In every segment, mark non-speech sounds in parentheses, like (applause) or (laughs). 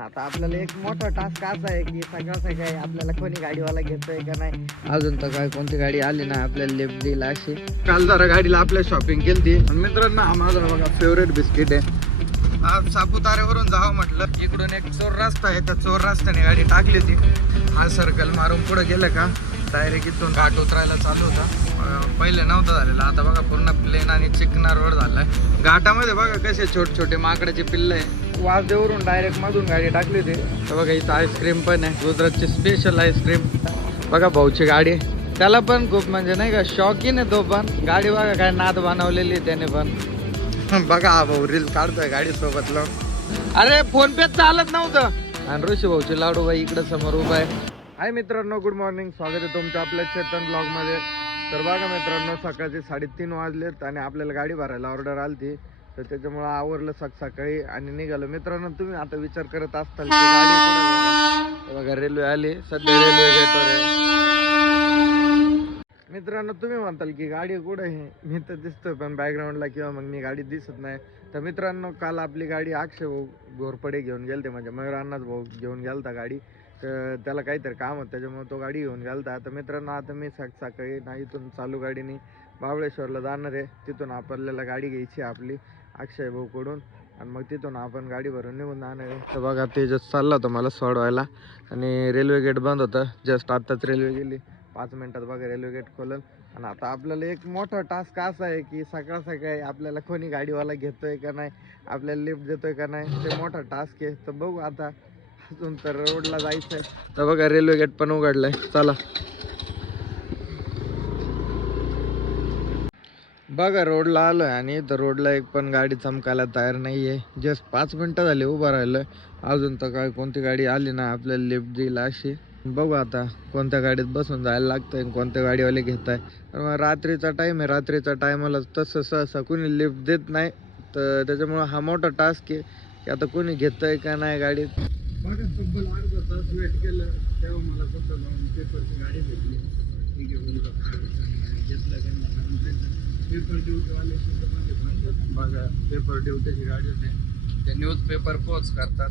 आता आपल्याला एक मोठा टास्क असा आहे की सकाळ सकाळी आपल्याला कोणी गाडीवाला घेतोय का नाही? अजून तर काय कोणती गाडी आली नाही आपल्याला लिफ्ट दिला अशी. काल जरा गाडीला आपल्या शॉपिंग केली मित्रांनो हा माझा बघा फेवरेट बिस्किट आहे. आज सापुताऱ्यावरून जावं म्हटलं. इकडून एक चोर रस्ता आहे. त्या चोर रस्त्याने गाडी टाकली होती हा सर्कल मारून पुढे गेलं का? डायरेक्ट इथून घाट उतरायला चालू होता. पहिले नव्हता झालेला. आता बघा पूर्ण प्लेन आणि चिकना रोड झालाय. घाटामध्ये बघा कसे छोटे छोटे माकडाचे पिल्ल आहे. वाजदेवरून डायरेक्ट मधून गाडी टाकली होती. तर बघा इथं आईस्क्रीम पण आहे. गुजरातची स्पेशल आईस्क्रीम बघा भाऊची गाडी. आहे. त्याला पण खूप म्हणजे नाही का शॉकीन आहे तो पण. गाडी बघा काय नाद बनवलेली त्याने पण. (laughs) बघा हा भाऊ रील काढतोय गाडी सोबत लावून अरे फोन पे चालत नव्हतं. आणि ऋषी भाऊची लाडू बाई इकडे समोर उभा आहे. हाय मित्रांनो गुड मॉर्निंग स्वागत आहे तुमचं आपल्या चेतन ब्लॉगमध्ये. तर बघा मित्रांनो सकाळचे साडेतीन वाजलेत आणि आपल्याला गाडी भरायला ऑर्डर आलती. तर त्याच्यामुळं आवरलं सक सकाळी आणि निघालो. मित्रांनो तुम्ही आता विचार करत असताल की गाडी कुठे आहे बघा रेल्वे आली. सध्या रेल्वे गेटवर आहे. मित्रांनो तुम्ही म्हणताल की गाडी कुठं आहे? मी तर दिसतोय पण बॅकग्राऊंडला किंवा मग मी गाडी दिसत नाही. तर मित्रांनो काल आपली गाडी अक्षय भाऊ घोरपडे घेऊन गेलते म्हणजे मयुरांनाच भाऊ घेऊन गेलता गाडी. तर त्याला काहीतरी काम होतं त्याच्यामुळे तो गाडी घेऊन गेलता. तर मित्रांनो आता मी सक सकाळी ना इथून चालू गाडीने बाबळेश्वरला जाणार आहे. तिथून आपल्याला गाडी घ्यायची आहे आपली. अक्षय भाऊकडून आणि मग तिथून आपण गाडी भरून निघून जाणार आहे. तर बघा ते जस्ट चालला होता मला सोडवायला. आणि रेल्वे गेट बंद होतं. जस्ट आत्ताच रेल्वे गेली. पाच मिनटात बघा रेल्वे गेट खोलल. आणि आता आपल्याला एक मोठा टास्क असा आहे की सकाळ सकाळी आपल्याला कोणी गाडीवाला घेतोय का नाही आपल्याला लिफ्ट देतोय का नाही ते मोठा टास्क आहे. तर बघू आता अजून तर रोडला जायचं आहे तर बघा रेल्वे गेट पण उघडलं आहे चला. बघा रोडला आलोय आणि तर रोडला एक पण गाडी चमकायला तयार नाही आहे जस्ट पाच मिनटं झाली उभं राहिलं अजून तर काय कोणती गाडी आली ना आपल्याला लिफ्ट देईल अशी. बघू आता कोणत्या गाडीत बसून जायला लागतंय आणि कोणत्या गाडीवाले घेत आहे रात्रीचा टाईम आहे. रात्रीचा टायमाला तसं सहसा कोणी लिफ्ट देत नाही. तर त्याच्यामुळं हा मोठा टास्क आहे की आता कोणी आहे का नाही गाडीत. बघा तब्बल अर्धा तास वेट केलं तेव्हा मला कुठं जाऊन पेपरची गाडी भेटली. ठीक घेतलं पेपर ड्युटीवाले बघा पेपर ड्युटीची गाडी होते. ते न्यूज पेपर पोच करतात.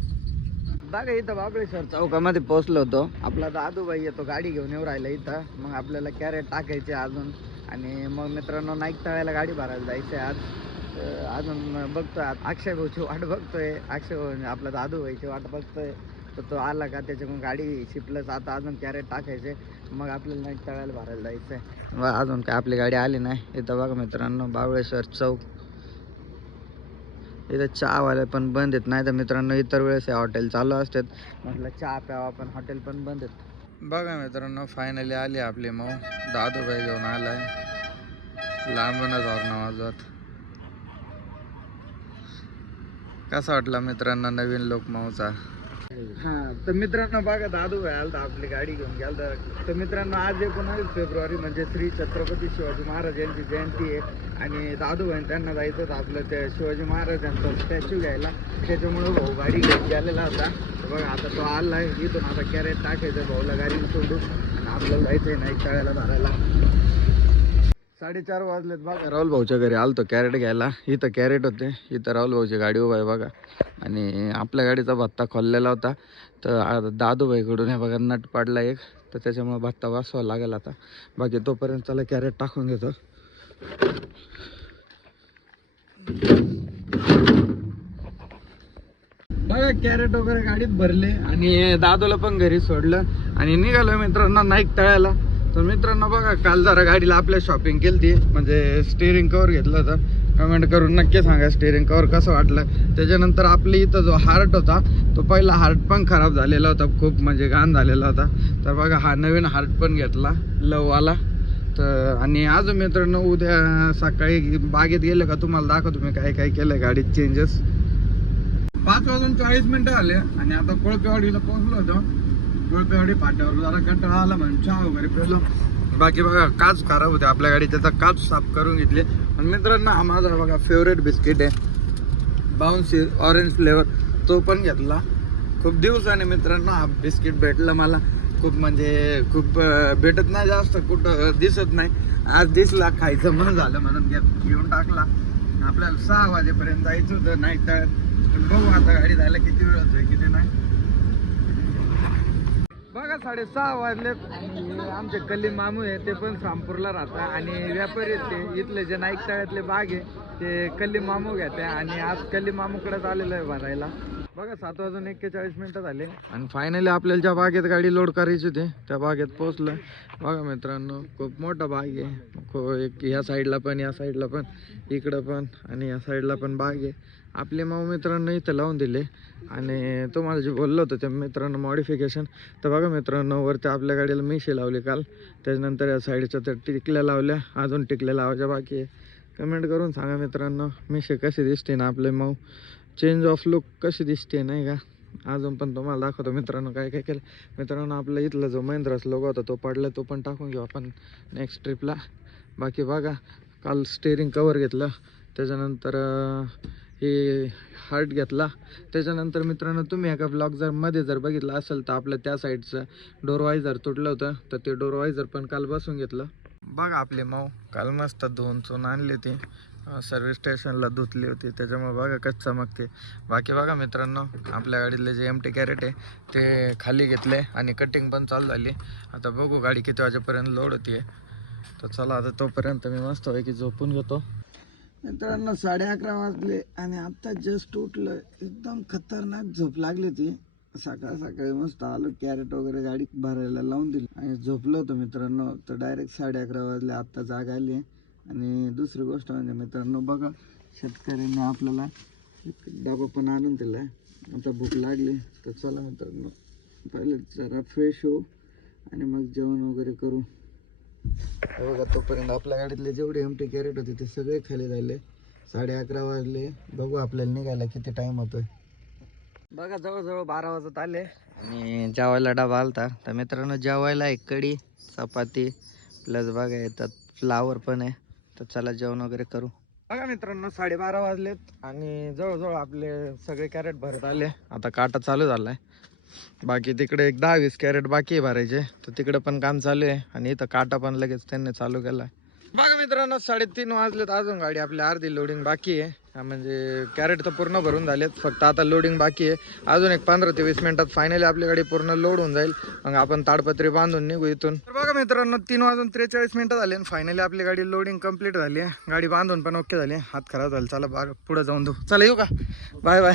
बघा इथं बाबळेश्वर चौकामध्ये पोहोचलो होतो. आपला दादूबाई येतो गाडी घेऊन येऊ राहिला इथं. मग आपल्याला कॅरेट टाकायचे अजून. आणि मग मित्रांनो नाईक तळ्याला गाडी भरायला जायचं आहे आज. अजून बघतोय आज अक्षय भाऊची वाट बघतोय. अक्षय भाऊ आपला दादूबाईची वाट बघतोय. तर तो आला का त्याच्याकडून गाडी शिपलंच आता अजून कॅरेट टाकायचे. मग आपल्याला नाईक भरायला जायचं आहे अजून काय आपली गाडी आली नाही. इथं बघा मित्रांनो बाबळेश्वर चौक. इथं चहावाले पण बंद आहेत. नाही तर मित्रांनो इतर वेळेस हे हॉटेल चालू असतात. म्हटलं चहा प्यावा पण हॉटेल पण बंद आहेत. बघा मित्रांनो फायनली आली आपली मऊ. दादूबाई घेऊन आलाय. लांबूनच हॉर्न कसा वाटला मित्रांनो नवीन लोक मऊचा? हा तर मित्रांनो बघा दादू भाई आलता आपली गाडी घेऊन गेलता. तर मित्रांनो आज एकोणावीस फेब्रुवारी म्हणजे श्री छत्रपती शिवाजी महाराज यांची जयंती आहे. आणि दादू भाई त्यांना जायचं होतं आपलं ते शिवाजी महाराजांचा स्टॅच्यू घ्यायला. त्याच्यामुळं भाऊ गाडी घेऊन गेलेला होता. बघा आता तो आलाय. इथून आता कॅरेट टाकायचं भाऊला गाडी सोडून. आपल्याला जायचं आहे नाही शाळेला धरायला. साडेचार वाजलेत बघा. राहुल भाऊच्या घरी आलतो कॅरेट घ्यायला. इथं कॅरेट होते. इथं राहुल भाऊची गाडी उभा आहे बघा. आणि आपल्या गाडीचा भत्ता खोललेला होता. तर दादूबाईकडून हे बघा नट पाडला एक. तर त्याच्यामुळे भत्ता वाचवा लागेल आता. बाकी तोपर्यंत त्याला कॅरेट टाकून घेतो. बघा कॅरेट वगैरे गाडीत भरले. आणि दादूला पण घरी सोडलं. आणि निघालो मित्रांनो नाईक तळ्याला. तर मित्रांनो बघा काल जरा गाडीला आपल्या शॉपिंग केली म्हणजे स्टेअरिंग कवर घेतलं होतं. कमेंट करून नक्की सांगा स्टेअरिंग कवर कसं वाटलं. त्याच्यानंतर आपल्या इथं जो हार्ट होता तो पहिला हार्ट पण खराब झालेला होता खूप म्हणजे घाण झालेला होता. तर बघा हा नवीन हार्ट पण घेतला लववाला. तर आणि अजून मित्रांनो उद्या सकाळी बागेत गेलं का तुम्हाला दाखवतो तुम्ही काय काय केलं गाडीत चेंजेस पाच वाजून चाळीस मिनिटं आले आणि आता कोळपेवाडीला पोहोचलो होतो. कोळपेवाडी फाट्यावर जरा कंटाळा आला म्हणून चहा वगैरे पेलो. बाकी बघा काच खराब होते आपल्या गाडी त्याचा काच साफ करून घेतली. आणि मित्रांनो हा माझा बघा फेवरेट बिस्किट आहे. बाउन्सी ऑरेंज फ्लेवर तो पण घेतला. खूप दिवसाने मित्रांनो हा बिस्किट भेटलं मला. खूप म्हणजे खूप भेटत नाही जास्त कुठं दिसत नाही. आज दिसला खायचं मन झालं म्हणून घेत घेऊन टाकला. आपल्याला सहा वाजेपर्यंत जायचं होतं नाही तर बघू आता गाडी जायला किती वेळ होतोय किती नाही. बघा साडेसहा वाजले. आमचे कल्ली मामू आहे ते पण सामपूरला राहतात. आणि व्यापारी आहेत ते. इथले जे नाईक तळ्यातले बाग आहे ते कल्ली मामू घेते. आणि आज कल्ली मामूकडेच आलेलो आहे भरायला. बघा सात वाजून एक्केचाळीस मिनिटं झाले. आणि फायनली आपल्याला ज्या बागेत गाडी लोड करायची होती त्या बागेत पोहोचलं. बघा मित्रांनो खूप मोठा बाग आहे. खो एक ह्या साईडला पण या साईडला पण इकडं पण आणि या साईडला पण बाग आहे. आपले माऊ मित्रांनो इथं लावून दिले. आणि तुम्हाला जे बोललो होतं त्या मित्रांनो मॉडिफिकेशन तर बघा मित्रांनो वरती आपल्या गाडीला मिशी लावली काल. त्याच्यानंतर या साईडच्या त्या टिकल्या लावल्या. अजून टिकल्या लावायच्या बाकी आहे. कमेंट करून सांगा मित्रांनो मिशी कशी दिसते ना आपले माऊ? चेंज ऑफ लुक कशी दिसते नाही का? अजून पण तुम्हाला दाखवतो मित्रांनो काय काय केलं. मित्रांनो आपला इथला जो महिंद्राच लोगो होता तो पडला तो पण टाकून घेऊ आपण नेक्स्ट ट्रिपला बाकी बघा काल स्टेअरिंग कवर घेतलं त्याच्यानंतर हे हार्ट घेतला. त्याच्यानंतर मित्रांनो तुम्ही एका ब्लॉग जर मध्ये जर बघितलं असेल तर आपलं त्या साईडचं डोरवायझर तुटलं होतं तर ते डोरवायझर पण काल बसून घेतलं. बघा आपले माऊ काल मस्त दोन चून आणले ते. सर्व्हिस स्टेशनला धुतली होती. त्याच्यामुळे बघा कच चमकते बाकी बघा मित्रांनो आपल्या गाडीतले जे एम टी कॅरेट आहे ते खाली घेतले आणि कटिंग पण चालू झाली. आता बघू गाडी किती वाजेपर्यंत लोड होती तर चला आता तोपर्यंत मी मस्त आहे की झोपून घेतो. मित्रांनो साडे अकरा वाजले आणि आत्ता जस्ट उठलं एकदम खतरनाक झोप लागली ती सकाळ सकाळी मस्त आलो कॅरेट वगैरे गाडी भरायला लावून दिली. आणि झोपलो होतो मित्रांनो तर डायरेक्ट साडे अकरा वाजले आत्ता जाग आली आहे आणि दुसरी गोष्ट म्हणजे मित्रांनो बघा शेतकऱ्यांनी आपल्याला डबा पण आणून दिला आता भूक लागली तर चला मित्रांनो पहिले जरा फ्रेश होऊ आणि मग जेवण वगैरे करू. बघा तोपर्यंत आपल्या गाडीतले जेवढे एमटी कॅरेट होते ते सगळे खाली झाले. साडे अकरा वाजले. बघू आपल्याला निघायला किती टाइम होतोय. बघा जवळजवळ बारा वाजत आले आणि जेवायला डबा आलता. तर मित्रांनो जेवायला एक कढी चपाती प्लस बघा येतात फ्लावर पण आहे. तर चला जेवण वगैरे करू. बघा मित्रांनो साडेबारा वाजलेत आणि जवळजवळ आपले सगळे कॅरेट भरत आले. आता काटा चालू झालाय. बाकी तिकडे एक दहा वीस कॅरेट बाकी आहे भरायचे. तर तिकडे पण काम चालू आहे आणि इथं काटा पण लगेच त्यांनी चालू केलाय. बघा मित्रांनो साडेतीन वाजलेत. अजून गाडी आपली अर्धी लोडिंग बाकी आहे. म्हणजे कॅरेट तर पूर्ण भरून झालेत. फक्त आता लोडिंग बाकी आहे. अजून एक पंधरा ते वीस मिनिटात फायनली आपली गाडी पूर्ण लोड होऊन जाईल. मग आपण ताडपत्री बांधून निघू इथून. तर बघा मित्रांनो तीन वाजून त्रेचाळीस मिनिटं झाले आणि फायनली आपली गाडी लोडिंग कंप्लीट झाली आहे. गाडी बांधून पण ओके झाली हात खराब झाला. चला बाग पुढे जाऊन देऊ चला येऊ का? बाय बाय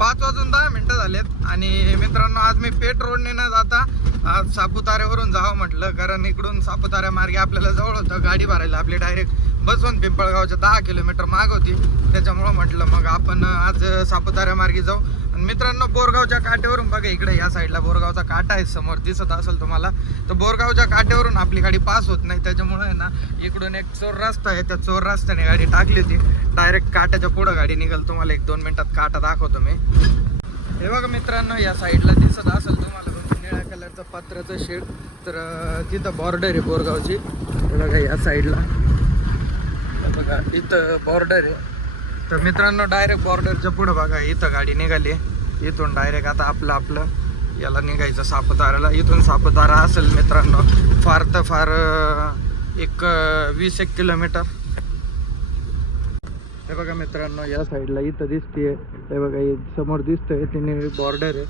पाच वाजून दहा मिनटं झालेत. आणि मित्रांनो आज मी पेट रोडने न जाता आज सापुताऱ्यावरून जावं म्हटलं. कारण इकडून सापुताऱ्या मार्गे आपल्याला जवळ होतं. गाडी भरायला आपली डायरेक्ट बसवून पिंपळगावच्या दहा किलोमीटर माग होती. त्याच्यामुळं म्हटलं मग आपण आज सापुताऱ्या मार्गे जाऊ. आणि मित्रांनो बोरगावच्या काट्यावरून बघा इकडे या साईडला बोरगावचा काटा आहे समोर दिसत असेल तुम्हाला. तर बोरगावच्या काट्यावरून आपली गाडी पास होत नाही. त्याच्यामुळे ना इकडून एक चोर रस्ता आहे. त्या चोर रस्त्याने गाडी टाकली होती. डायरेक्ट काट्याच्या पुढं गाडी निघाल. तुम्हाला एक दोन मिनिटात काटा दाखवतो मी. हे बघा मित्रांनो या साईडला दिसत असेल तुम्हाला निळ्या कलरचं पत्राचं शेड तर तिथं बॉर्डर आहे बोरगावची. बघा या साईडला. बघा इथं बॉर्डर आहे. तर मित्रांनो डायरेक्ट बॉर्डरच्या पुढं बघा इथं गाडी निघाली. इथून डायरेक्ट आता आपलं आपलं याला निघायचं सापुताऱ्याला. इथून सापदारा असेल मित्रांनो फार तर फार एक वीस एक किलोमीटर. हे बघा मित्रांनो या साईडला इथं दिसते हे बघा समोर दिसतंय तिने बॉर्डर आहे.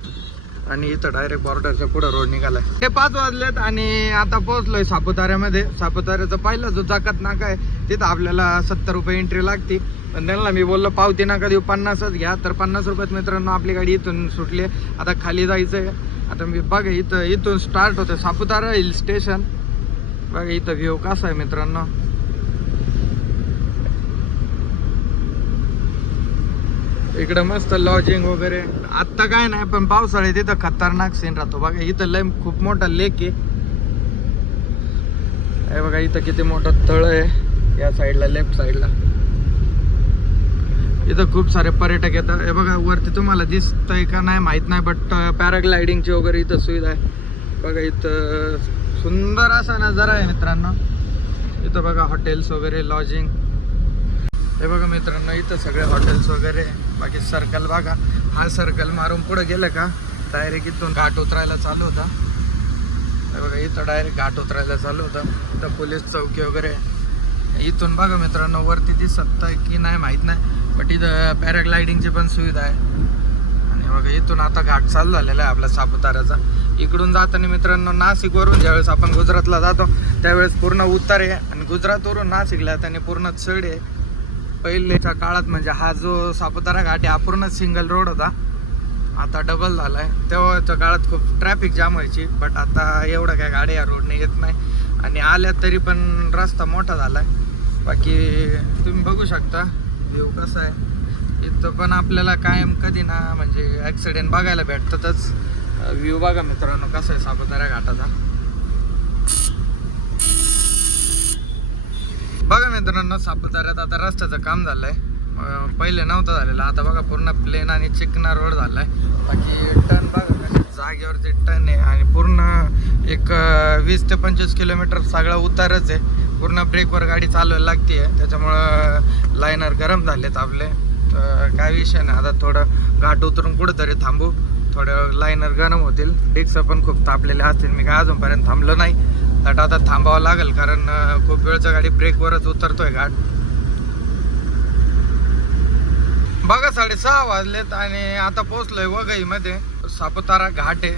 आणि इथं डायरेक्ट बॉर्डरच्या पुढे रोड निघालाय. हे पाच वाजलेत आणि आता पोहोचलोय सापुताऱ्यामध्ये. सापुताऱ्याचा पाहिलं जो चाकात नाका आहे तिथं आपल्याला सत्तर रुपये एंट्री लागते पण त्यांना मी बोललो पावती नाका देऊ पन्नासच घ्या. तर पन्नास रुपयात मित्रांनो आपली गाडी इथून सुटली. आता खाली जायचं आहे आता मी बघा इथं इथून स्टार्ट होतं सापुतारा हिल स्टेशन बघा इथं व्ह्यू कसा आहे मित्रांनो. इकडं मस्त लॉजिंग वगैरे. आत्ता काय नाही पण पावसाळ्यात इथं खतरनाक सीन राहतो. बघा इथं लय खूप मोठा लेक आहे. हे बघा इथं किती मोठं तळ आहे. या साईडला लेफ्ट साईडला इथं खूप सारे पर्यटक येतात. हे बघा वरती तुम्हाला दिसतंय का नाही माहीत नाही बट पॅराग्लायडिंगची वगैरे इथं सुविधा आहे. बघा इथं सुंदर असा नजारा आहे मित्रांनो. इथं बघा हॉटेल्स वगैरे लॉजिंग हे बघा मित्रांनो इथं सगळे हॉटेल्स वगैरे. बाकी सर्कल बघा. हा सर्कल मारून पुढे गेलं का डायरेक्ट इथून घाट उतरायला चालू होता. बघा इथं डायरेक्ट घाट उतरायला चालू होता. इथं पोलीस चौकी वगैरे इथून बघा मित्रांनो वरती दिसत आहे की नाही माहीत नाही बट इथं पॅराग्लायडिंगची पण सुविधा आहे. आणि बघा इथून आता घाट चालू झालेला आहे आपला सापुताऱ्याचा. इकडून जाताना मित्रांनो नाशिकवरून ज्यावेळेस आपण गुजरातला जातो त्यावेळेस पूर्ण उत्तर आहे. आणि गुजरातवरून नाशिकला त्याने पूर्ण चढ आहे. पहिलेच्या काळात म्हणजे हा जो सापुतारा घाट आहे सिंगल रोड होता. आता डबल झाला आहे तेव्हाच्या काळात खूप ट्रॅफिक जाम व्हायची बट आता एवढं काय गाड्या या रोडने येत नाही. आणि आल्या तरी पण रस्ता मोठा झाला आहे बाकी तुम्ही बघू शकता देव कसा आहे. इथं पण आपल्याला कायम कधी ना म्हणजे ॲक्सिडेंट बघायला भेटतातच. व्ह्यू बघा मित्रांनो कसा आहे सापुतारा घाटाचा बघा मित्रांनो सापुताऱ्यात आता रस्त्याचं काम झालंय. आहे पहिले नव्हतं झालेलं. आता बघा पूर्ण प्लेन आणि चिकना रोड झालाय. बाकी टर्न बघा कसे जागेवरती टर्न आहे आणि पूर्ण एक वीस ते पंचवीस किलोमीटर सगळा उतारच आहे. पूर्ण ब्रेकवर गाडी चालवायला लागते त्याच्यामुळं लायनर गरम झालेत आपले. तर काय विषय नाही. आता थोडं घाट उतरून कुठंतरी थांबू. थोडं लायनर गरम होतील. डिक्स पण खूप तापलेले असतील. मी काय अजूनपर्यंत थांबलो नाही. तर आता थांबावं लागेल कारण खूप वेळचं गाडी ब्रेकवरच उतरतोय घाट. बघा साडेसहा वाजलेत आणि आता पोहोचलोय वघईमध्ये सापुतारा घाट आहे.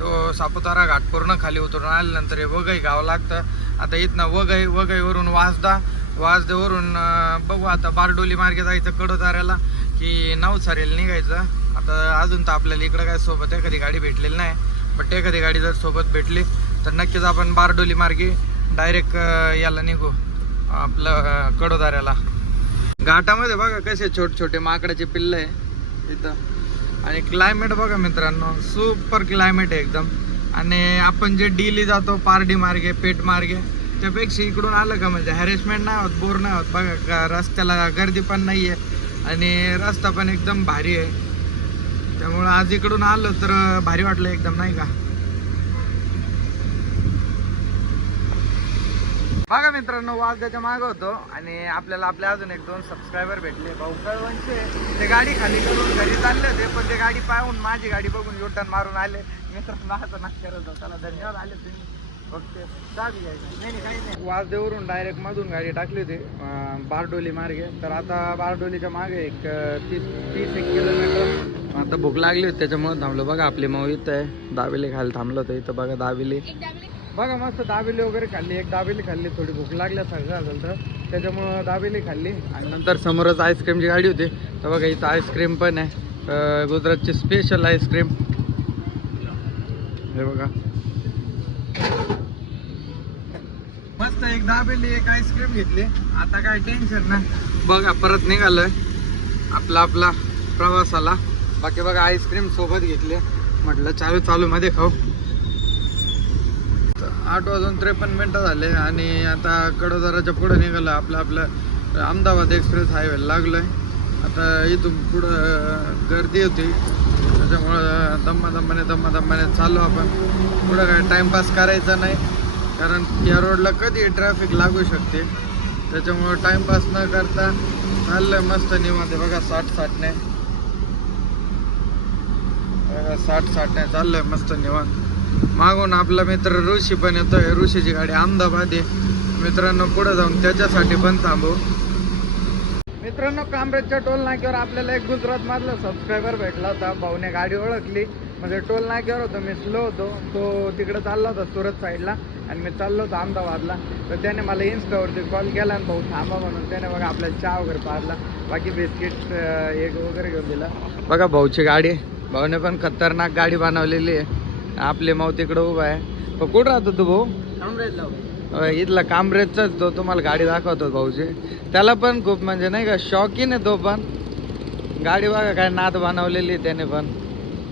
तो सापुतारा घाट पूर्ण खाली उतरून आल्यानंतर हे वघई गाव लागतं. आता इथनं वघई वघईवरून वाजदा वाजदेवरून बघू आता बारडोली मार्गे जायचं कडोदाऱ्याला की नवसारेल निघायचं. आता अजून तर आपल्याला इकडं काय सोबत एखादी गाडी भेटलेली नाही. बट एखादी गाडी जर सोबत भेटली तर नक्कीच आपण बारडोली मार्गे डायरेक्ट याला निघू. आपलं कडोदाऱ्याला. घाटामध्ये बघा कसे छोटे छोटे माकडाचे पिल्ल आहे तिथं. आणि क्लायमेट बघा मित्रांनो सुपर क्लायमेट आहे एकदम. आणि आपण जे डेली जातो पारडी मार्गे पेट मार्गे त्यापेक्षा इकडून आलं का म्हणजे हॅरेसमेंट नाही होत बोर नाही होत. बघा का रस्त्याला गर्दी पण नाही आहे आणि रस्ता पण एकदम भारी आहे. त्यामुळं आज इकडून आलं तर भारी वाटलं एकदम नाही का? बघा मित्रांनो वाजद्याच्या मागं होतो आणि आपल्याला आपले अजून एक दोन सबस्क्रायबर भेटले. भाऊ कळवणचे. ते गाडी खाली करून घरी चालले होते पण ते गाडी पाहून माझी गाडी बघून युटर्न मारून आले. मित्रांनो असं नाश करत होता. त्याला धन्यवाद. आले तुम्ही. बघते चावी नाही काही नाही. वाजदेवरून डायरेक्ट मधून गाडी टाकली होती बारडोली मार्गे. तर आता बारडोलीच्या मागे एक तीस तीस एक किलोमीटर. आता भूक लागली होती त्याच्यामुळे थांबलो. बघा आपली मऊ इथं आहे. दाबेली खायला थांबलो होतं. इथं बघा दाबेली बघा मस्त दाबेली वगैरे खाल्ली. एक दाबेली खाल्ली थोडी भूक लागल्यासारखं झालं तर. त्याच्यामुळं दाबेली खाल्ली. आणि नंतर समोरच आईस्क्रीमची गाडी होती. तर बघा इथं आईस्क्रीम पण आहे. गुजरातची स्पेशल आईस्क्रीम हे बघा. मस्त एक दाबेली एक आईस्क्रीम घेतली. आता काय टेन्शन नाही. बघा परत निघालोय. आपला आपला प्रवासाला. बाकी बघा आईस्क्रीम सोबत घेतली. म्हटलं चालू चालू मध्ये खाऊ. आठ वाजून त्रेपन्न मिनटं झाले आणि आता कडोदराच्या पुढं निघालं. आपलं आपलं अहमदाबाद एक्सप्रेस हायवे आहे आता इथून पुढं गर्दी होती. त्याच्यामुळं दम्मा दम्माने दम्मा दम्माने चाललो आपण. पुढं काय टाईमपास करायचा नाही. कारण या रोडला कधी ट्रॅफिक लागू शकते. त्याच्यामुळं टाईमपास न करता चाललं मस्त निवांत. बघा साठ साठने बघा साठ साठने चाललं मस्त निवांत. मागून आपला मित्र ऋषी पण येतोय. ऋषीची गाडी अहमदाबाद आहे. मित्रांनो पुढे जाऊन त्याच्यासाठी पण थांबू. मित्रांनो कामरेजच्या टोल नाक्यावर आपल्याला एक गुजरात मधला सबस्क्रायबर भेटला होता. भाऊने गाडी ओळखली. म्हणजे टोल नाक्यावर होतो. मी स्लो होतो. तो तिकडे चालला होता सुरत साईडला आणि मी चाललो होतो अहमदाबादला. तर त्याने मला इन्स्टावरती कॉल केला आणि भाऊ थांबा म्हणून त्याने बघा आपल्याला चहा वगैरे पाजला. बाकी बिस्किट एक वगैरे घेऊन दिला. बघा भाऊची गाडी. भाऊने पण खतरनाक गाडी बनवलेली आहे. आपले माऊ तिकडं उभा आहे. पण कुठं राहतो तू भाऊ? इथला कांब्रेजचाच तो तुम्हाला गाडी दाखवतो भाऊची त्याला पण खूप म्हणजे नाही का शौकीन आहे तो पण. गाडी बघा काय नाद बनवलेली त्याने पण.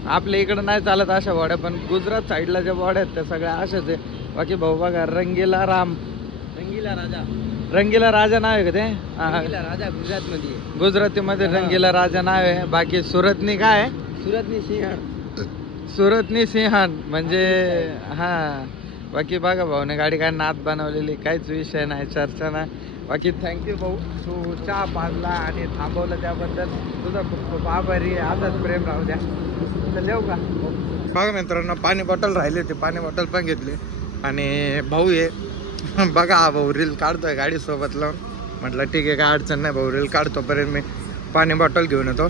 आपल्या इकडं नाही चालत अशा वाड्या पण गुजरात साईडला ज्या वाड्या आहेत त्या सगळ्या अशाच आहे. बाकी भाऊ बघा रंगीला राम. रंगीला राजा. रंगीला राजा नाव आहे का ते? हा, हा. राजा गुजरात मध्ये गुजरातीमध्ये रंगीला राजा नाव आहे. बाकी सुरतनी काय? सुरतनी सिंह. सुरतनी सिंहान म्हणजे हां. बाकी बघा भाऊने गाडी काय नात बनवलेली काहीच विषय नाही चर्चा नाही. बाकी थँक्यू भाऊ. तू चहा पाजला आणि थांबवलं त्याबद्दल. तुझा खूप खूप आभारी आहे. आताच प्रेम राहू द्या. तर येऊ का? बघा मित्रांनो पाणी बॉटल राहिली होती. पाणी बॉटल पण घेतली. आणि भाऊ आहे (laughs) बघा हा भाऊ रील काढतोय गाडीसोबत लावून. म्हटलं ठीक आहे काय अडचण नाही भाऊ रील काढतोपर्यंत मी पाणी बॉटल घेऊन येतो.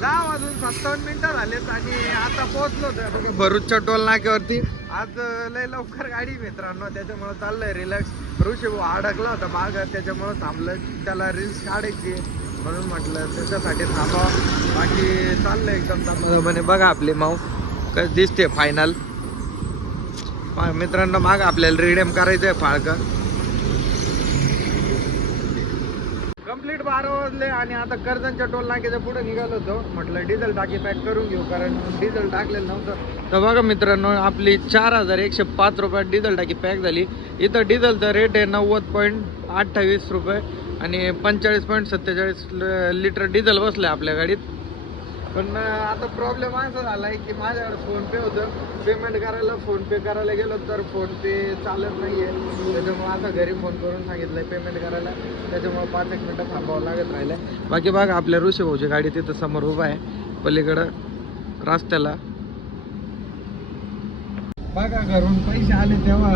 दहा वाजून सत्तावन्न मिनिटं झालेत आणि आता पोहोचलो भरूचच्या टोल नाक्यावरती. आज लय लवकर गाडी मित्रांनो त्याच्यामुळं चाललंय रिलॅक्स ऋषी अडकला होता माग त्याच्यामुळं थांबलं त्याला रील्स काढायची म्हणून म्हटलं त्याच्यासाठी थांबा बाकी चाललंय एकदम म्हणे बघा आपले माऊ कसं दिसते फायनल मित्रांनो माग आपल्याला रिडेम करायचंय फाळकं. कंप्लीट बारा वाजले आणि आता कर्जनच्या टोल नाक्याच्या पुढे निघालो होतो. म्हटलं डिझेल टाकी पॅक करून घेऊ कारण डिझेल टाकलेलं नव्हतं. तर बघा मित्रांनो आपली चार हजार एकशे पाच रुपयात डिझेल टाकी पॅक झाली. इथं डिझेलचा रेट आहे नव्वद पॉईंट अठ्ठावीस रुपये आणि पंचेचाळीस पॉईंट सत्तेचाळीस लिटर डिझेल बसलं आपल्या गाडीत. पण आता प्रॉब्लेम असा झाला आहे की माझ्याकडे फोनपे होतं. पेमेंट करायला फोनपे करायला गेलो तर फोनपे चालत नाही आहे त्याच्यामुळे आता घरी फोन करून सांगितलं आहे पेमेंट करायला. त्याच्यामुळे पाच एक मिनटं थांबावं लागत राहिलं बाकी बघा आपल्या ऋषी भाऊची गाडी तिथं समोर उभा आहे. पलीकडं रस्त्याला. बघा घरून पैसे आले तेव्हा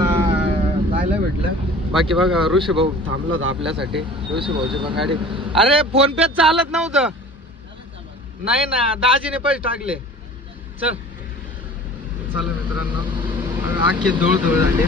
जायला भेटलं. बाकी बघा ऋषी भाऊ थांबलो होता आपल्यासाठी. ऋषी भाऊची पण गाडी अरे फोन पे चालत नव्हतं. नाही ना दाजीने पैसे टाकले. चल. चला मित्रांनो आखी धूळ धूळ झाली.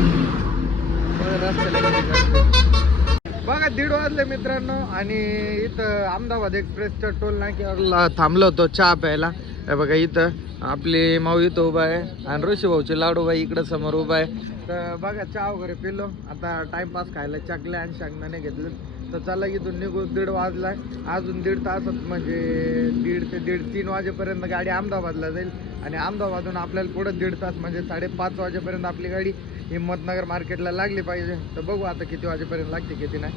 बघा दीड वाजले मित्रांनो आणि इथं अहमदाबाद एक्सप्रेसच्या टोल नाक्यावर थांबलो होतो चहा प्यायला. हे बघा इथं आपली माऊ इथं उभा आहे आणि ऋषी भाऊची लाडूबाई इकडं समोर उभा आहे. तर बघा चहा वगैरे पिलो. आता टाइमपास खायला चकले आणि शेंगदाणे घेतले. तर चला इथून निघू दीड वाजला अजून दीड तासात म्हणजे दीड ते दीड तीन वाजेपर्यंत गाडी अहमदाबादला जाईल. आणि अहमदाबादहून आपल्याला पुढं दीड तास म्हणजे साडेपाच वाजेपर्यंत आपली गाडी हिंमतनगर मार्केटला लागली पाहिजे. तर बघू आता किती वाजेपर्यंत लागते किती नाही.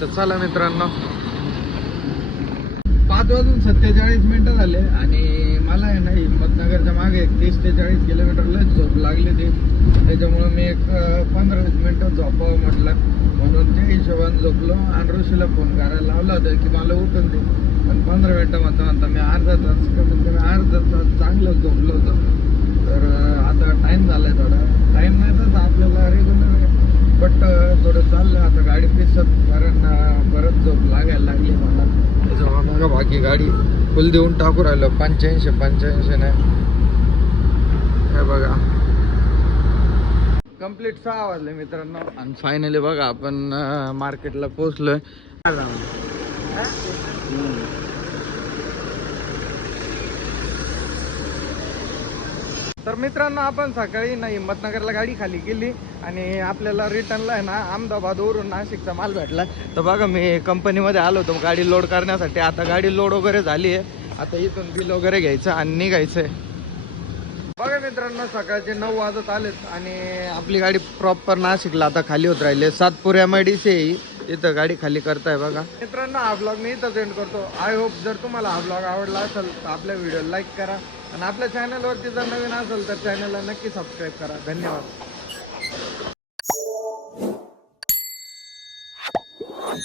तर चला मित्रांनो पाच वाजून सत्तेचाळीस मिनिटं झाले आणि मला आहे ना हिंमतनगरच्या मागे एक तीस ते चाळीस किलोमीटरला झोप लागली ती त्याच्यामुळं मी एक पंधरा वीस मिनटं झोपावं म्हटलं. म्हणून त्या हिशोबाने झोपलो आणि ऋषीला फोन करायला लावला होता की मला उठून दे. पण पंधरा मिनटं म्हणता म्हणता मी अर्धा तास कमीत कमी अर्धा तास चांगलं झोपलो होतो तर अं, आता टाईम झालाय थोडा टाईम नाही तसं आपल्याला रेग्युलर बट थोडं चाललं आता गाडी पिसत कारण अं, परत झोप लागायला लागली मला बाकी गाडी फुल देऊन टाकू राहिलो. पंच्याऐंशी पंच्याऐंशी नाही. हे बघा. कंप्लीट सहा वाजले मित्रांनो. आणि फायनली बघा आपण मार्केटला पोहोचलोय. मित्रांनो आपण सकाळी ना हिंमतनगरला गाडी खाली केली आणि आपल्याला रिटर्नला आहे ना अहमदाबादवरून नाशिकचा माल भेटला. तर बघा मी कंपनीमध्ये आलो होतो गाडी लोड करण्यासाठी. आता गाडी लोड वगैरे झाली आहे. आता इथून बिल वगैरे घ्यायचं आणि निघायचं आहे बघा मित्रांनो सकाळचे नऊ वाजत आलेत आणि आपली गाडी प्रॉपर नाशिकला आता खाली होत राहिली Satpur M I D C इथं गाडी खाली करताय बघा. मित्रांनो हा ब्लॉग मी इथं एंड करतो. आय होप जर तुम्हाला हा ब्लॉग आवडला असेल तर आपल्या व्हिडिओ लाईक करा. आणि आपल्या चॅनलवरती जर नवीन असेल तर चॅनलला नक्की सबस्क्राईब करा. धन्यवाद.